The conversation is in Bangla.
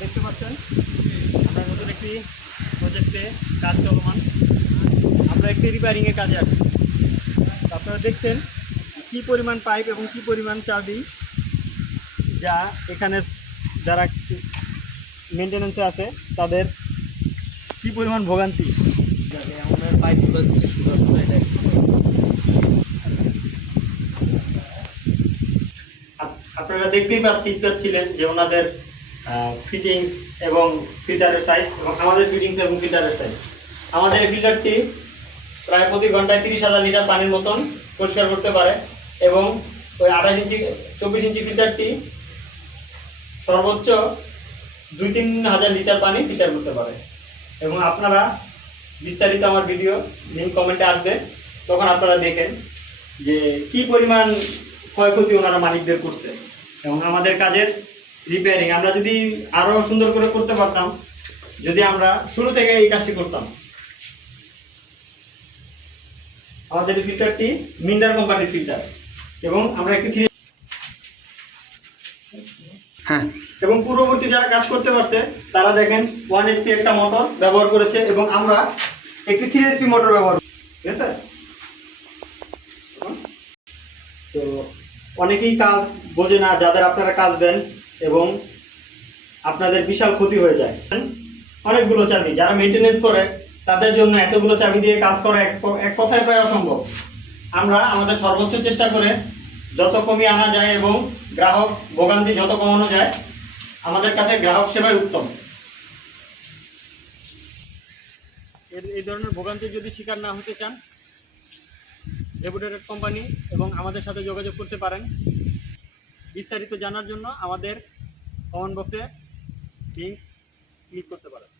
দেখতে পাচ্ছেন আমরা নতুন একটি প্রজেক্টে কাজ চলমান। আমরা একটি রিপেয়ারিংয়ের কাজে আছি। আপনারা দেখছেন কী পরিমাণ পাইপ এবং কী পরিমাণ চাবি, যা এখানে যারা মেনটেন্যান্সে আছে তাদের কী পরিমাণ ভোগান্তি। আমাদের পাইপগুলো আপনারা দেখতেই পাচ্ছিলেন যে ওনাদের ফিটিংস এবং ফিল্টারের সাইজ এবং আমাদের ফিটিংস এবং ফিল্টারের সাইজ। আমাদের এই ফিল্টারটি প্রায় প্রতি ঘন্টায় 30,000 লিটার পানির মতন পরিষ্কার করতে পারে এবং ওই 28 ইঞ্চি 24 ইঞ্চি ফিল্টারটি সর্বোচ্চ 2-3 হাজার লিটার পানি ফিল্টার করতে পারে। এবং আপনারা বিস্তারিত আমার ভিডিও লিঙ্ক কমেন্টে আসবে, তখন আপনারা দেখেন যে কি পরিমাণ ক্ষয়ক্ষতি ওনারা মালিকদের করছে। এবং আমাদের কাজের রিপেয়ারিং আমরা যদি আরও সুন্দর করে করতে পারতাম, যদি আমরা শুরু থেকে এই কাজটি করতাম। আমাদের এই ফিল্টারটি মিন্ডার কোম্পানির ফিল্টার এবং আমরা একটি এবং পূর্ববর্তী যারা কাজ করতে পারছে তারা দেখেন 1 HP একটা মোটর ব্যবহার করেছে এবং আমরা একটি 3 HP মোটর ব্যবহার করি। ঠিক আছে, তো অনেকেই কাজ বোঝে না, যাদের আপনারা কাজ দেন এবং আপনাদের বিশাল ক্ষতি হয়ে যায়। অনেকগুলো চাবি যারা মেনটেনেন্স করে তাদের জন্য এতগুলো চাবি দিয়ে কাজ করা এক কথায় প্রায় অসম্ভব। আমরা আমাদের সর্বোচ্চ চেষ্টা করে যত কমিয়ে আনা যায় এবং গ্রাহক ভোগান্তি যত কমানো যায়, আমাদের কাছে গ্রাহক সেবাই উত্তম। এই ধরনের ভোগান্তির যদি শিকার না হতে চান, রেপুটেড কোম্পানি এবং আমাদের সাথে যোগাযোগ করতে পারেন। বিস্তারিত জানার জন্য আমাদের কমেন্ট বক্সে লিঙ্ক ক্লিক করতে পারেন।